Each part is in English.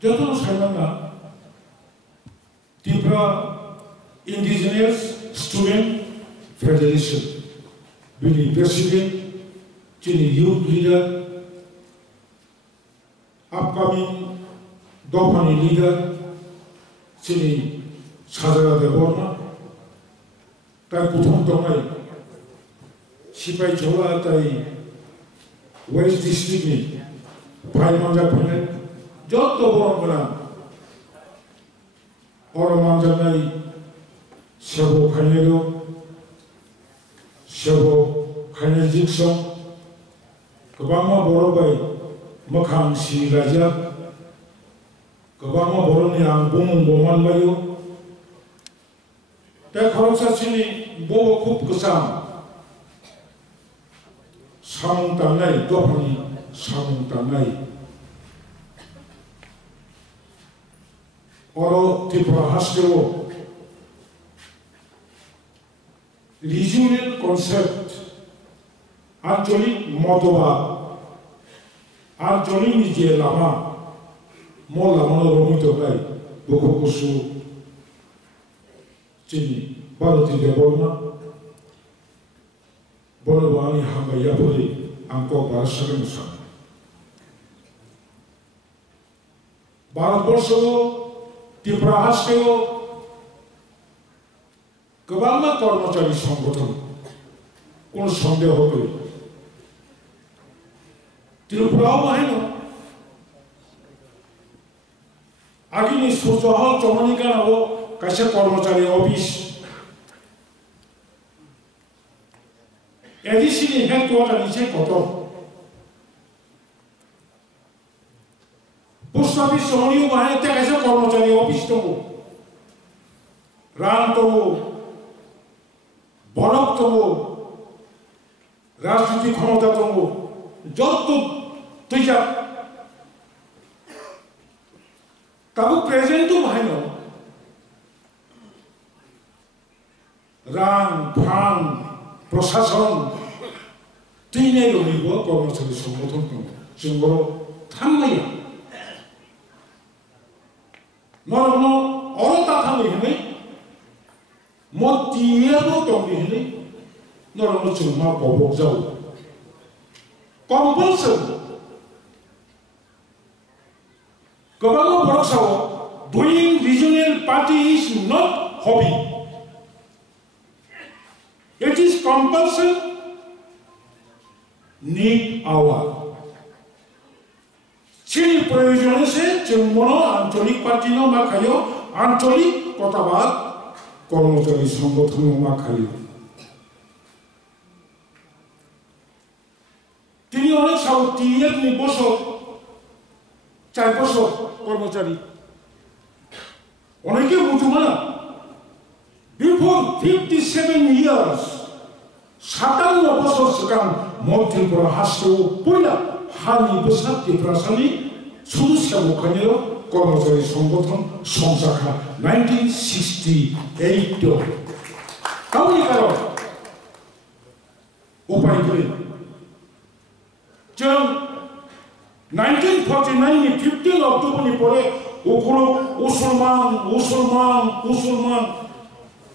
저도 살만나 Tripura Indigenous Student Federation, Bini President, Chini Youth Leader, upcoming Dopani Leader, Chini Sadara de Borma, Tai Puthong Tongai, Sipai Chola Tai West District ni, Pai Manja Pene, Jotto Borma Ora Manjanai, Sabo Canedo, Sabo Canel Jigson, Kabama Borobai, Makang Si Raja, Kabama Boroni ang Bumong Boman Mayo, Tek Harosa Sini Bobo Kup Kasam, Samung Tanai, Dopani, Samung Tanai. Oro Tripura Hasteo regional concept actually Motoba actually Nije Lama Mola Mono Romito Gai Bokokusu Chini Baloti de Borma Bolobani Hamayapoli Anko Barasakamusa Baraborso Tripura Hasteo Kabama Kormachari Sangotan Kun Sonde Hope Tripura Mahino Agini Sujohal Tomanika Nabo Kasha Kormachari Office Edisini Headquarter Niche Koto Post Office Only Mahane Kasha Kormachari Office Tomo Ran Tomo বরফ তবু রাজনৈতিক ক্ষমতা তবু যত তুই যা তাবু প্রেজেন্টও ভাই ন রাং ফাং প্রশাসন তুই নেই রইব কর্মচারী সংগঠন जोंबो थांनाया नरम अरता थांनाय हनै मोतियाबो दंदि हनै नरम जों मा बबक जाव कंपलसन गोबां बरसाव doing regional party is not hobby, it is compulsion need hour চিনি প্রয়োজন আছে যেমন আঞ্চলিক পার্টি নো মাখায়ো আঞ্চলিক কথাবাদ কর্মচারী সংগঠন মাখায়ো তিনি অনেক সাউথ নি বছর 4 বছর কর্মচারী অনেকে বুঝবো না বিফোর 57 ইয়ার্স 57 বছর সিগাং মধ্যে পর হাসতেও পয়লা হানি বসাতে প্রাসানি শুধু সেবকানেরও কর্মচারী সংগঠন সংশাখা 1968 কাউনি কারণ উপায় করে जों 1949 नि 15 अक्ट'बरनि परे उखुलो मुसलमान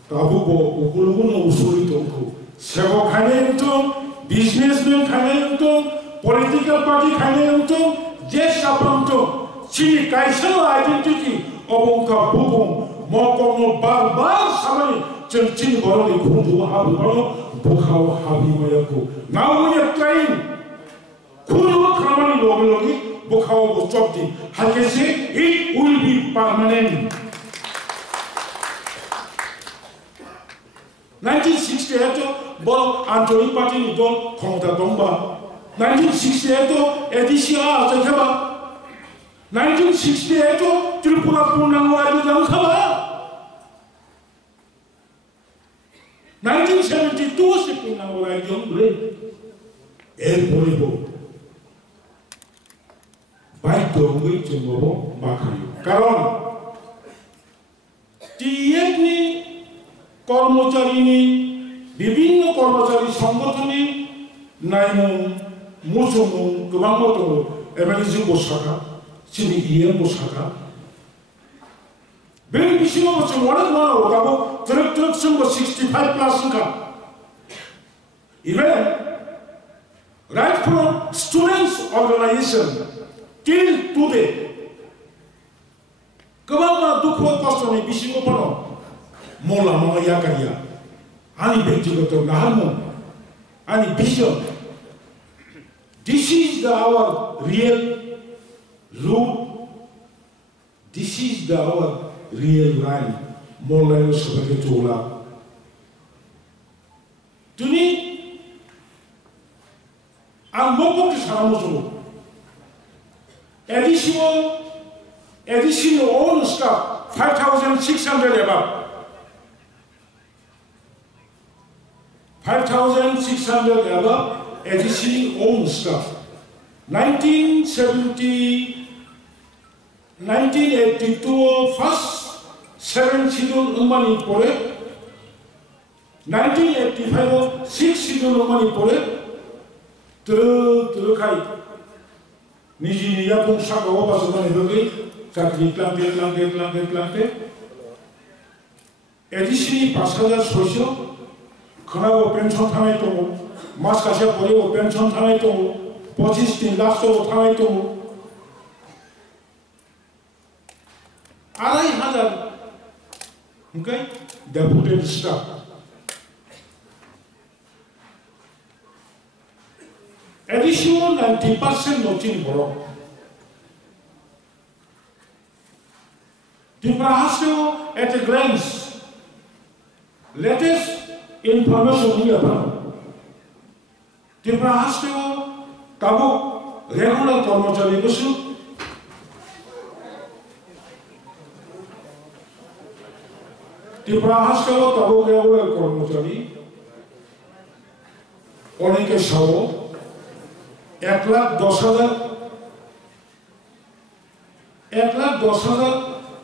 दाबो उखुलोनो उसुलि दंखौ सेबक खायनाय दं बिजनेसमेन खायनाय दं पलिटिकल पार्टी खायनाय दं जे सापां दं सिनि कायसल आइडेन्टिटी अबंका बुबुं मकमनो बार सामानि जों चिन बरनि खुंदु हाबुबानो बुखाव हाबिमायाखौ नावनि ट्रेन खुनु खामानि लगे बुखाव बुचबदि हाकेसे it will be permanent 1968 बर आंचलिक पार्टी नि दल क्षमता दंबा 1968 एडिसिया आजाखाबा 1968 त्रिपुरा पूर्णांग राज्य जांखाबा 1972 से पूर्णांग राज्य हले एर बोलिबो बायदोंगै जोंबो माखायो कारण टिएफनि कर्मचारीनि विभिन्न कर्मचारी संगठननि नायमुं मुसुमुं गोबां दङ MLA बसाखा sini iem busaka ben bishimo bus one ogabo truck sumbo 65 plus ka even right from students organization till today kabama dukho kosto ni bishimo pono mola mo yakariya ani bektigoto naharmo ani vision. This is our real root. This is our real line. Mola sebagai tola. Tuni, ang moko kisah musuh. Additional own stuff 5,600 above. 5,600 above. Additional own stuff. 1982 first 7 schedule umani pore 1985 6 schedule umani pore terkai niji ya pun sakawa basumani dogi sakri klante additional 5,600 khana pension thamai to mas kasih boleh pension thamai to 25 lakh तो उठाए तो 2,500 okay deputed staff additional 90% noting bro Diprahasyo at a glance latest information here Diprahasyo Tabu regular कर्मचारी Basu Diprahasyo tabu regular कर्मचारी অনেক সহ 1,10,000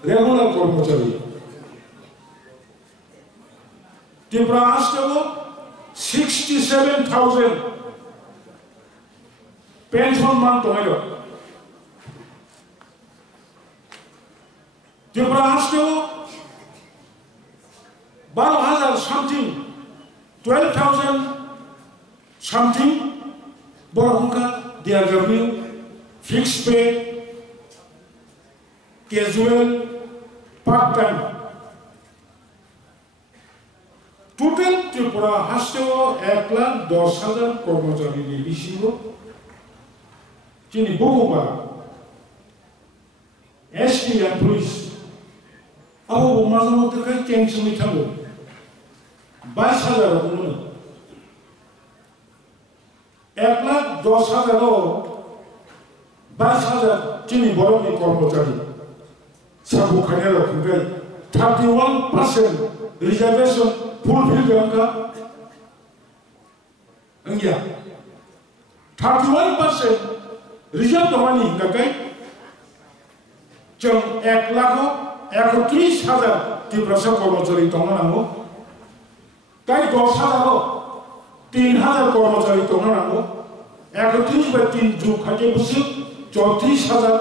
regular কর্মচারী Diprahasyo 67,000 pension मान तो है लो Diprahasyo 12,000 something 12,000 something बोलूँगा DRW fixed pay casual part time total Diprahasyo 1,10,000 कर्मचारी ने बिशिरो Kini bohongba ST employees abo mazamo tekai kenchumi thago 22,000 bunu 1,10,000 22,000 kini boroni kormchari sabu khanera kungai 31% reservation fulfill ganga angya 31% Reserve the money, okay? Jom 1,31,000 Diprahasyo कर्मचारी तंगनांगो, कई 10,000 3,000 कर्मचारी तंगनांगो, 1,31 जो खाते Basu 34,000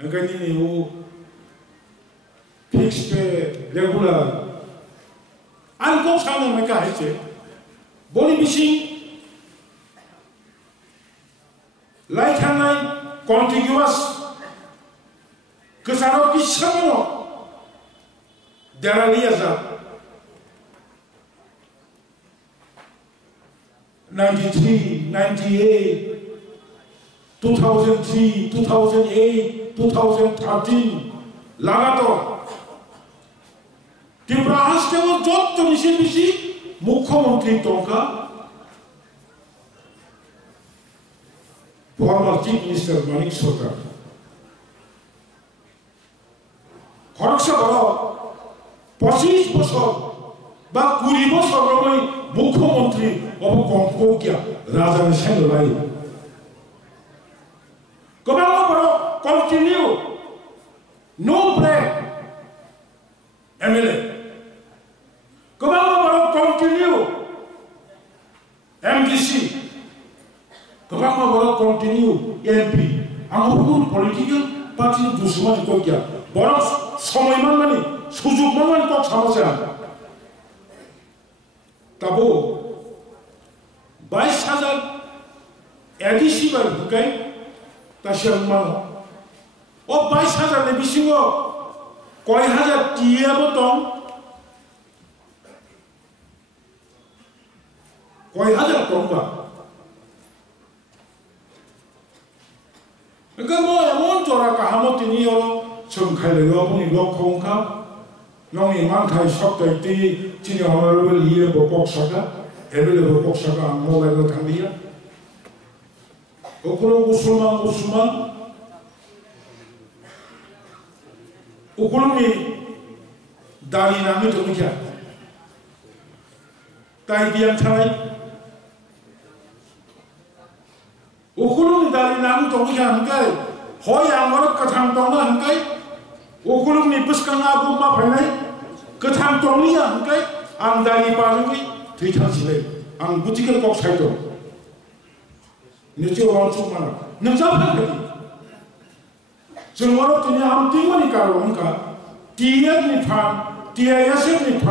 Angkanya ni वो fixed pay regular, angkau sana mereka aje, boleh bising Like and contiguous Kesaro Kishamino Daraliaza 93, 98, 2003, 2008, 2013 Lagato Diprahasyo Jotto Nishi Mukhomontri Tonka former Chief Minister Manik Sarkar. Khoroksa baro 25 বছর বা 20 বছর রমই মুখ্যমন্ত্রী অবকম্পকিয়া রাজানি সেনলাই কবাও বড় কন্টিনিউ নো ব্রেক এমএলএ কবাও বড় continue MDC কবাও বড় continue MP ang political party dusuman ko kya borang সময় মাননি সুযোগ মাননি কক সমস্যা তাবো 22,000 এডিসিবাই বুকাই তাসিয়াম মান ও 22,000 এ বিসিঙ্গ কয় হাজার টিএবো দং কয় হাজার দংবা 그러니까 뭐 에몬 조라가 하모티니 여러 정칼레 여분이 lokongka 영이 많다이 속도 있디 진이 오늘을 이해 복사가 에벨레 복사가 안 몰라도 당비야 오크로 우술만 오크로미 다리 나무 정이야 따이 비양 차이 오크로미 다리 나무 정이야 한가이 호양 어렵게 장동나 한가이 오크로미 부스강하고 막 발네 그 장동이야 한가이 안다리 빠진 게 뒤창실래 안 부지게 꼭 살도 늦게 왕축만 능잡하거든 정말로 그냥 한 띵거니까 그러니까 디에니판 디에스니판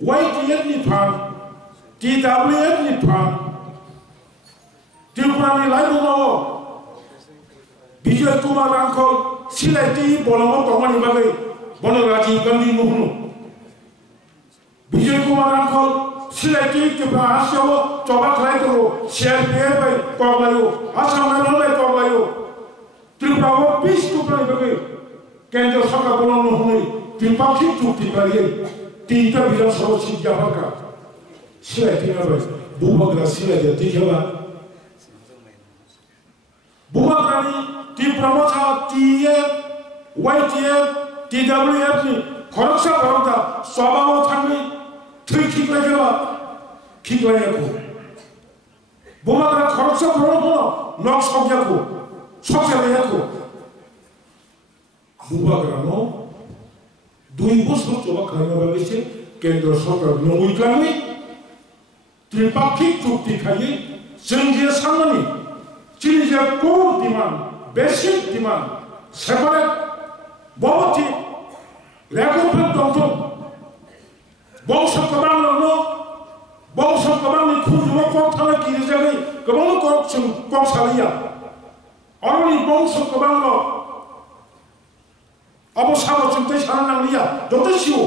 YTN니판 DWN니판 त्रिपुरानि लाइबुमाओ Vijay Kumar आंखो सिलाइटी बोलमो तोमानि बागै बनो राजीव गांधी मुहुनु विजय कुमार आंखो सिलाइटी त्रिपुरा आसियाव चौबा खालायतो CRPF बाय कगलायो आसाम रायजो बाय कगलायो त्रिपुराव पीस कुप्रानि बागै केंद्र सरकार बोलनो हुनै त्रिपाक्षिक चुक्ति बाययै तीनटा बिधान सभा सिट जाफाका सिलाइटी बाय बुबाग्रा सिलाइटी दिखेबा बुबाग्रानि त्रिपुरामासा TF, YTF, DWFनि खरकसा बरंदा सभाव थांनि थै खिग्लायखेबा खिग्लायाखौ बुबाग्रा खरकसा बरंखौ नक सकयाखौ सकयाखौ बुबाग्रानो 2 বছর জবা খাইবা গেছে কেন্দ্র সরকার নমুইক্লামি ত্রিপাক্ষিক চুক্তি খাইয়ে जों जे साननानै Chile is a core demand, basic demand, separate, both record tonton, both of Kabang no, both of Kabang Kujo Kotana Kirizali, Kabang Kopsum Kopsalia, only both of Kabang, Abosavachum Teshanania, Dotasio,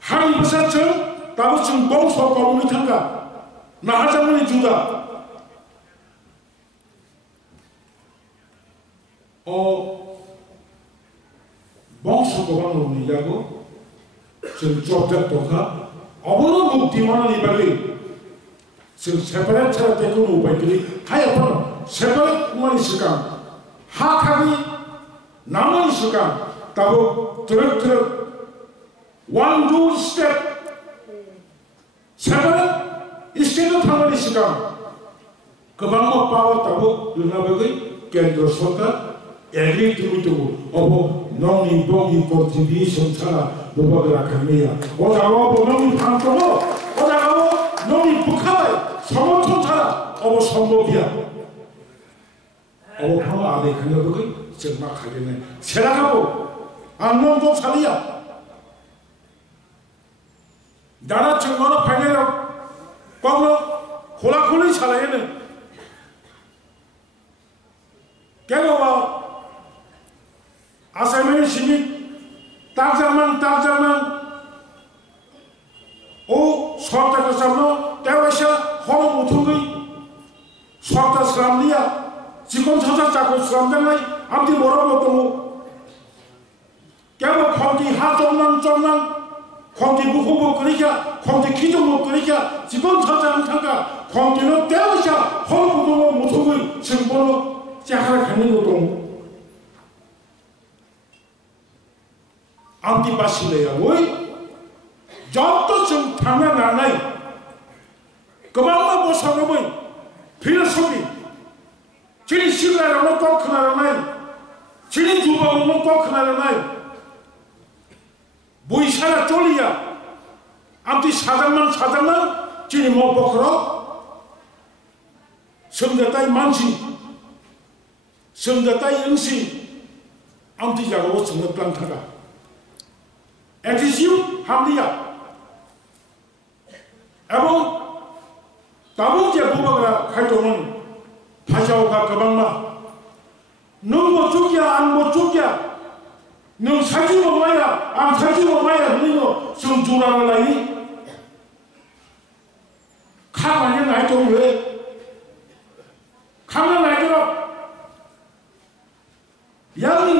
Harry Basacher, Tabachum both of Komunitanga, Nahazamani Judah. bangsa gobango ni jago sing chobjak toka abono mukti mana ni bagi sing separate chara teko no upai kiri kaya pano separate mani sikam ha khabi namani sikam tabo truk one rule step separate istido thamani sikam gobango power tabo luna bagi kendra sarkar agree to obo noni bongi contribution chara bubagra kamiya odago noni phantomo odago noni bukhabai সমর্থন ছাড়া obo সম্ভবইয়া obo phama ade khane bagi jengma khadene seragabo annon do saliya dara jengma phainero pablo khola kholi chalaene kelo ba 아사메니 시민 딱장만 오 수학자가 삼노 때와샤 허로 못한거이 수학자 사람이야 지금 저자 자고 사람들이 앞뒤 뭐라고 또 깨고 거기 하정만 거기 무호보 그러니까 거기 기종목 그러니까 지금 저자 안타가 거기는 때와샤 허로 못한거이 지금 뭐로 자하라 가는 것도 Anti Basileya, boy, job to some Tana Nanai. Kabama was on the way. Philosophy. Chili Silla no talk Nanai. Chili Juba no talk Nanai. Buisara Tolia. Anti Sadaman, Chili Mopokro. 성자따이 만시 성자따이 응시 암티 자고 성자 plantaga attitude 함디야 এবং তাবুক যে বুবাগরা খাইতমন ফাজাও가 gobanma nung mo chukya ang mo chukya nung saji mo maya ang saji mo maya nino sum jura lai khamanya nai tong le khamna nai tro yani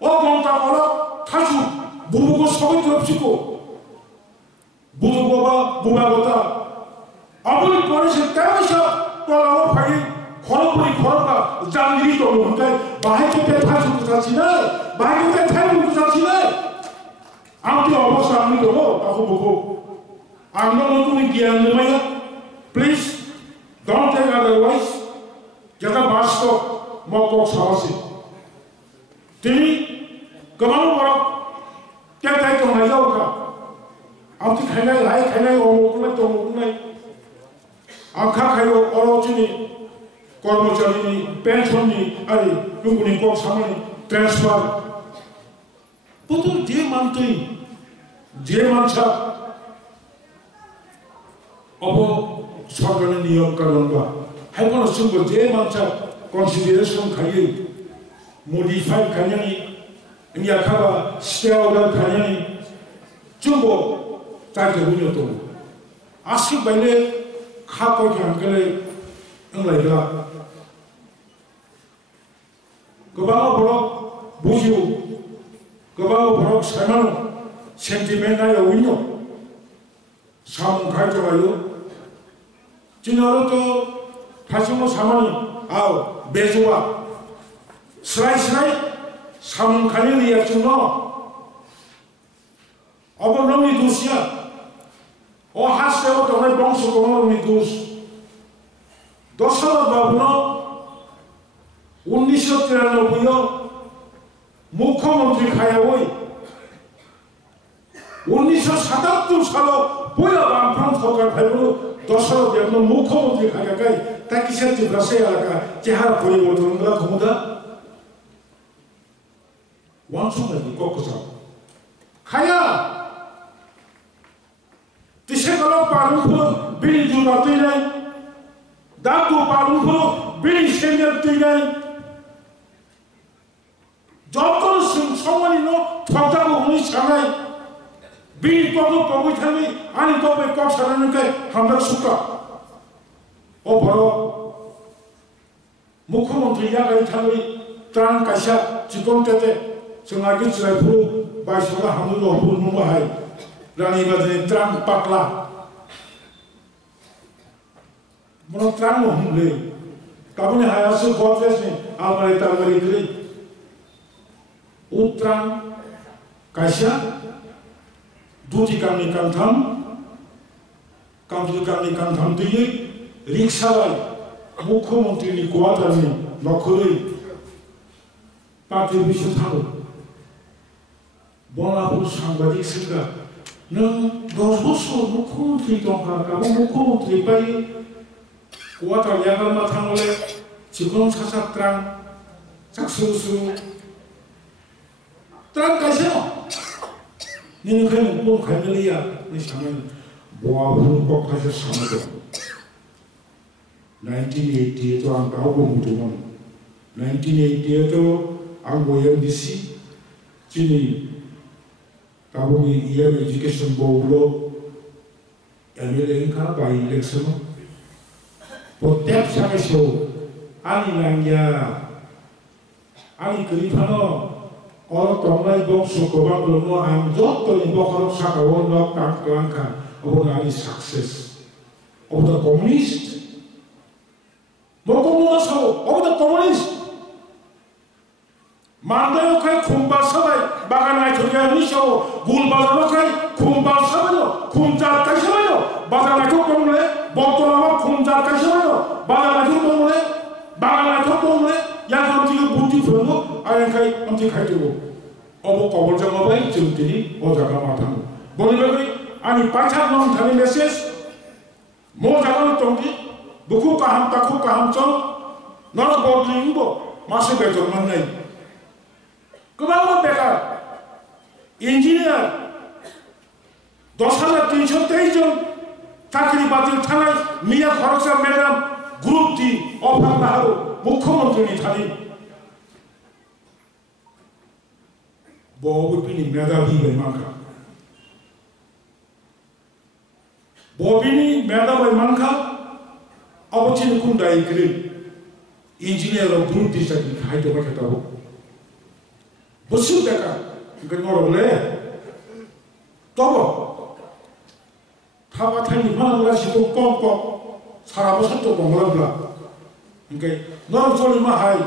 ogonta kora 타주 부부고 속이 없이고 부부고가 부바고다 아버지 버릇이 때문에 또라고 파기 걸어버리 걸어가 장일이 또 뭔가 마이크 때 타주고 자시네 마이크 때 타주고 자시네 아무튼 어버스 아무도 하고 보고 아무도 못 기한 놈이야 please don't take otherwise 제가 마스터 먹고 사왔지 팀이 그만 뭐라 깨끗하게 좀 하자고까 아무튼 가나이 라이 가나이 오고나 또 오고나 아카카요 어로지니 거르모자리니 펜션니 아니 누구니 꼭 사모니 트랜스퍼 보통 제만토이 제만차 어버 서가는 니엄가론과 할거는 쓴거 제만차 컨시데레이션 가기 모디파이 가냐니 약하가 시대하고 가냐니 전부 짧게 또 아쉽 바이네 카코기 한 그래 응라이다 그바가 보러 무지우 그바가 보러 살만 센티멘트야 우인요 사문 갈자가요 진짜로 또 다시모 사만이 아우 매주와 스라이 사문 가는 이야기는 어버놈이 두시야 어 하세요 동네 봉수 공원이 두시 도서로 바보너 운리셔트라는 거요 무커먼트리 가야오이 운리셔 사답도 사러 보여 반판 서갈 발부로 도서로 되면 무커먼트리 가야가이 딱히셔트 브라세야 할까 제하 보이고 도는 거라 고무다 원숭이 꺾어서 가야 디세가로 빠른 비리 주나 뛰네 다도 빠른 비리 생겨 뛰네 저건 성원이노 덕자고 우리 상하이 비리 보고 있다니 아니 또왜 꼭 살았는데 한달 숙가 바로 무코몬트 야가이 타니 트란 가샤 지금 때때 정확히 지라이프로 바이스가 한번도 없는 거 하이 라니 바드니 트랑 pakla 뭐는 트랑 없는데 까분이 하야스 고아페스니 알마리 딸마리 그리 우트랑 가샤 두디감니 깜탐 깜두감니 깜탐 뒤에 릭사라이 무코몬트니 고아다니 너커리 파티비시 타고 뭐라고 상관이 있을까? 너 소소 무코몬트리 동하고 무코몬트리 빠이 고아타 야간마 탕올레 지금 사사트랑 작수수 트랑 가시노 니는 그냥 뭐 갈릴리야 니 상은 뭐하고 꼭 가서 상도 1988에도 안 가고 무도만 1988에도 안 보여 미시 지니 가보니 이해 에듀케이션 보우로 엘메랭카 바이 일렉션 보탭상에서 아니 랑야 아니 그리파노 어느 동네 복수 고방으로 암조또니 보카로 사가원 럭당 그랑카 어보나니 सक्세스 어보다 커뮤니스트 뭐 고문하사고 어보다 커뮤니스트 만다요 카이 쿰바사바이 바가나이 저기하니쇼 굴바사로 카이 쿰바사바요 쿰자까시바요 바가나이 족동네 복도나와 쿰자까시바요 바가나이 족동네 바가나이 족동네 양삼 지금 bunti 프로노 아양카이 엄지 카이되고 어보 거벌정어바이 증들이 어자가 마타노 뭐니가 그리 아니 반찬 놈 다니 메시스 뭐 자가는 똥기 buku kaham taku kaham chong nor bodling bo masuk betul mana kebang bekar engineer 10,323 জন চাকরি বাতিল থানায় মিয়া খরচা madam গ্রুপটি offer তাহারও মুখ্যমন্ত্রী Thani ববিনী মেধাবী মানখা ববিনী মেধাবী মানখা অবচিন কুন্ডাই grill engineer গ্রুপটি চাকরি খাইতে পাঠাবো বসু দেখা নরবলে তব 타바 타니 하나가 시도 껌껌 살아보셨도 공부하라 그러니까 너는 소리만 하이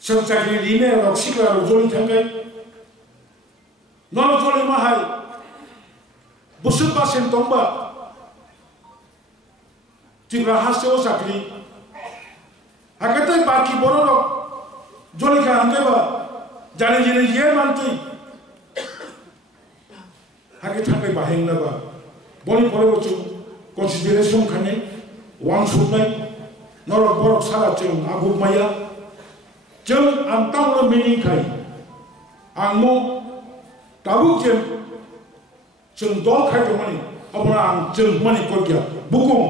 성자기 리메로 시가로 소리 텐가 너는 소리만 하이 무슨 바센 동바 지금 하세요 사크리 아까도 바퀴 보러로 조리가 안 돼봐 자네 예만티 하게 타게 바행나 봐 বলি পরে বলছো কনসিডারেশন খানে ওয়ান শুনাই নরক বরক সারা जों আবু মায়া जों आं तावनो मिनिं खाय आं मो दाबु जों दल खायदो माने अबरा आं जों माने कगिया बुकुं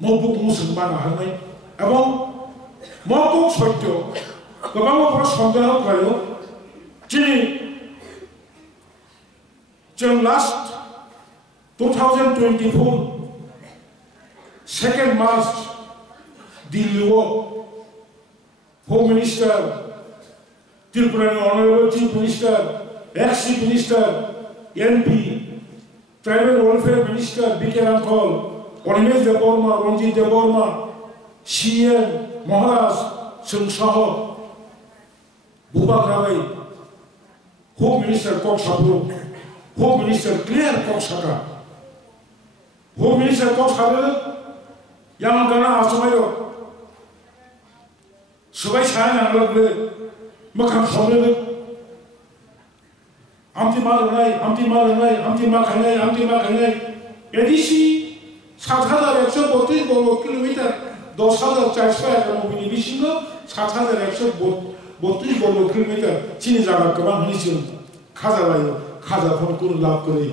मो बुकुं मुसलमान हानाय এবং মকো সত্য গোবাং বড় সন্দেহ কয়ো যিনি जों last 2024 2nd March Delhi Home Minister Tripura Honorable Chief Minister ex-Chief Minister MP Tribal Welfare Minister B.K. Rankol Onimesh Deborma Ranjit Deborma CM Maharaj Singh Saho Bubak Rawai Home Minister Kok Sabro Home Minister Claire Kok Saka Home Minister Kok Sabro yang gana asumayo subai saya yang lagi makan somai amti makanai edisi 7,132 বর্গকিলোমিটার 10,400 একানব্বই বিশিষ্ট 7,132 বর্গকিলোমিটার চিনি জায়গা গোबां হয়েছিল খাজা লাইও খাজা phone কোন লাভ করে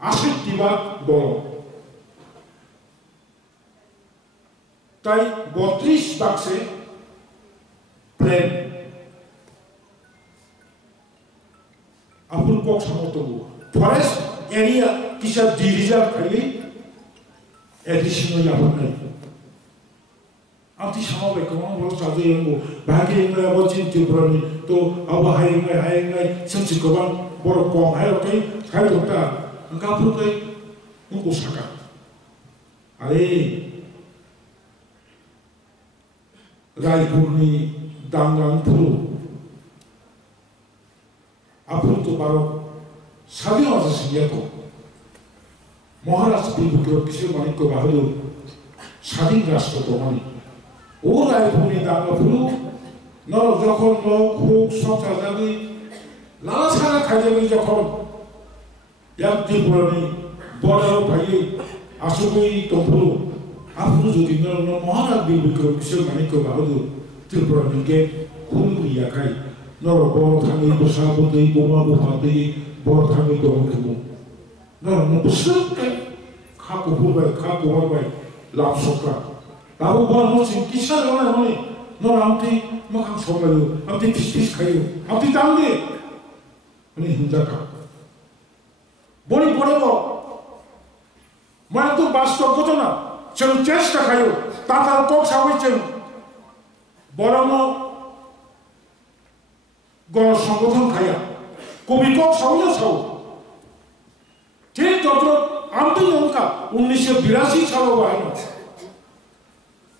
80 ভাগ বড় তাই 32 ভাগসে প্লেন আপুর কক সমতল ফরেস্ট এরিয়া কিসা ডিরিজার খাইলে এডিশনাল যাবার নাই আপনি সমাবে কমান বড় সাজে এমবো ভাগে এমবো আবার চিন্তা করেনি তো আবার হাই নাই সঞ্চি কমান বড় কম হাই ওকে খাই তোটা গাপুরকে উনকো সাকা আরে রায়পুরনি দাঙ্গাং পুরো আপুর তো বারো স্বাধীনতা সিংহাতো মহারাষ্ট্র বিপ্লব কিশোর মানিক্য বাহাদুর স্বাধীন রাষ্ট্র তোমানি ও রায়পুরনি দাঙ্গা পুরো নর যখন লোক হোক সংসার যাবে লালা ছাড়া খাই যাবে যখন এক ত্রিপুরানি বড় ভাইয়ে আসুকই তো পুরো আপুর যদি মহারাজ বিপ্লব কিশোর মানিক্য বাহাদুর ত্রিপুরানিকে হুলুইয়া খাই নর বড় থাঙ্গি বসাবতই বোমা বোহাতেই বড় থাঙ্গি দমকেবো নর মুসলকে খাকো হুলবাই খাকো হরবাই লাভ সকা লাভ বড় মসিন কিসার হনে হনে নর আমতি মখাং সমায়ো আমতি কিসকিস খাইও আমতি তাঙ্গে মানে হিংজাকা বড়ি পড়েব মানে তো বাস্তব ঘটনা সেন চেষ্টা খাইও তাতার কক সাবইছেন বরং গণসংগঠন খাইয়া কবি কক সাউয়া সাউ ঠিক তত আমতি নৌকা 1982 সাল বাহানো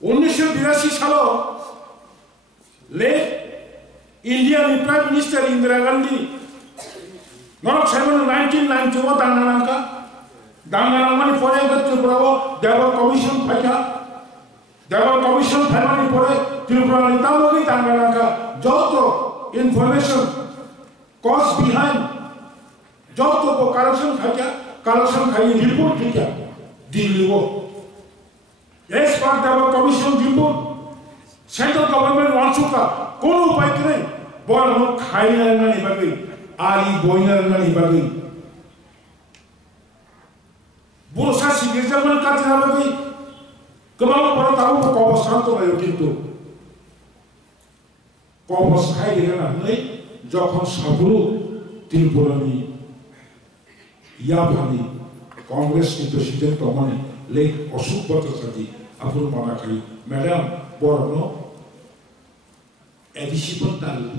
1982 সাল late Indian prime minister Indira Gandhi নরক সাইমন 1991 দাঙ্গানামানি পরে ত্রিপুরা দেওয়ার কমিশন ফাইকা দেওয়ার কমিশন ফাইমানি পরে ত্রিপুরা নিতামগি দাঙ্গানাকা যত information cause behind job to corruption खाया corruption खाई report किया Diliwo. As part of our commission report, central government wants to cut. Kono upai kene, bora no khaina na ibagi, ali boina na ibagi. Buro sa sigirja man katina bagi, kemana bora tahu ko kobos santo na yokintu. Kobos khai dena nai, jokon saburu tilpurani, yabani, Congress ni President Tomani, Lake Ashok Bhattacharjee, Apun Manakai, Madam Borno, Adishipal Tal,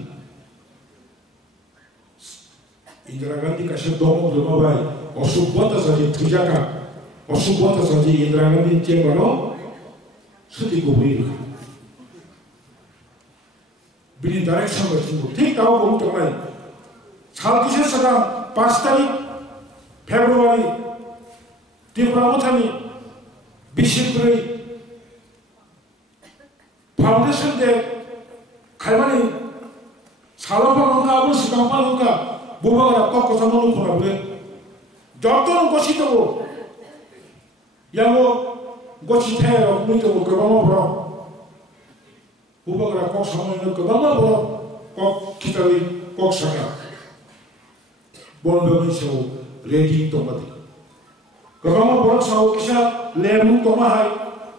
Indira Gandhi kasih domo bai, Ashok Bhattacharjee Trijaka, Ashok Bhattacharjee Indira Gandhi cembalo, suti kubri. Bini direction bercimbu, tik tahu kamu tomai. Hal kisah sedang 5 tarik Februari, Tipramuthani, Bishopuri, Foundation Day, Kalmani, Salapalonga, Sikampalonga, Bubara, Kokosamonu Purabe, Doctor Goshito, Yango, Goshite, Muto, Gabama, Bubara, Kosamon, Gabama, Kok Kitali, Koksaka, Bondo Show, Ready Tomati. Gabama Borok Sao Kisha, Lemu Tomahai,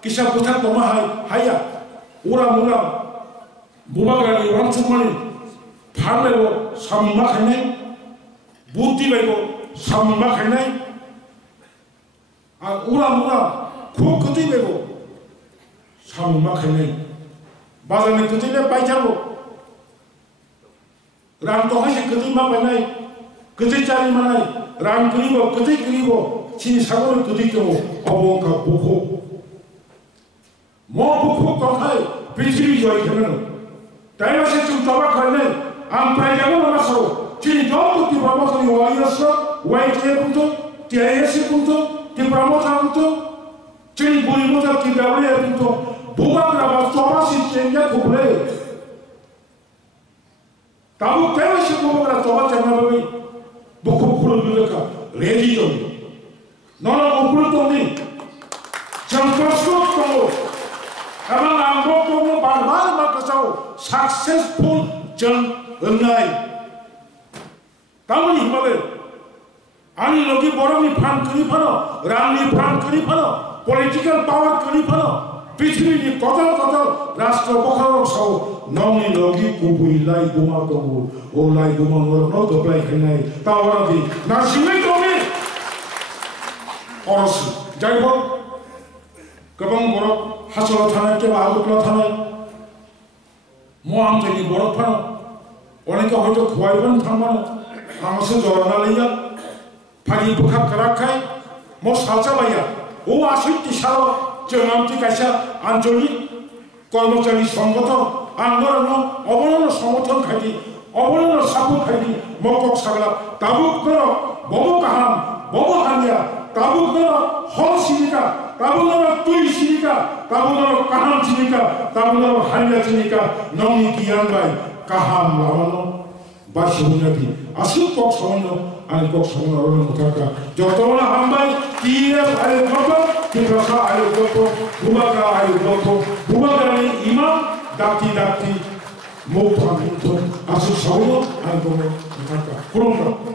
Kisha Putat Tomahai, Haya, Ura Mura, Bubagari, Ransumani, Pamelo, Samakane, Butivego, Samakane, Ura Mura, Kukutivego, Samakane, Bazan Kutile Pajabo, Rantohashi Kutima Panai, Kutichari Manai, Ram Gribo, Kutikribo, Chinisabo Kutiko, Obonka Buko. More Buko Konkai, Pitri Joy Kameno. Diversity to Tabakane, Ampayamo Maso, Chinidoku, Tibramoto, Yuayaso, White Punto, Tiasi Punto, Tibramoto, Chiniburimota, Tibaria Punto, Bubaka, Thomas in Kenya Kubre. Tabu Terrace Bubaka, Thomas and Nabavi. Bukukuru Dulaka, ready to me. Nona Bukuru to me. Jamkosko Kongo. Among Ambo Barman Makasao, successful Jan Unai. Tamani Mother. Ani Logi Borami Pan Kuripano, Rami Pan Kuripano, political power Kuripano. Between the total Rasta Bokaro so, Nomi Logi Kubu, like Gumato, or like Guman, not the black and night, Tower of the Nashimito. Or Jaibo Gabang Borok, Hasalotana, Alutana, Mohammed Boropano, Onika Hoto, Kwaiban Tamano, Hamasu Zoranalia, Pagi Bukak Karakai, Most Hasalaya, who are 50 shallow. Janamti Kasha, Anjoli, Kormachari Sangoto, Angorano, Obono Samoton Kadi, Obono Sapu Kadi, Mokok Sagala, Tabuk Goro, Bobo Kaham, Bobo Hanya, Tabuk Goro, Hol Sinica, Tabunoro Tui Sinica, Tabunoro Kaham Sinica, Tabunoro Hanya Sinica, Nomi Kianbai, Kaham Lavano, Bashunyati, Asu Kok Sono, and Kok Sono Mutaka, Jotona Hambai, Tia, Alcopo. Kiprasa ayo gopo, Bubaka ayo gopo, Bubaka ni imam, dati, Mokta Minto, Asu Sauno, and Gomo, Kurunga.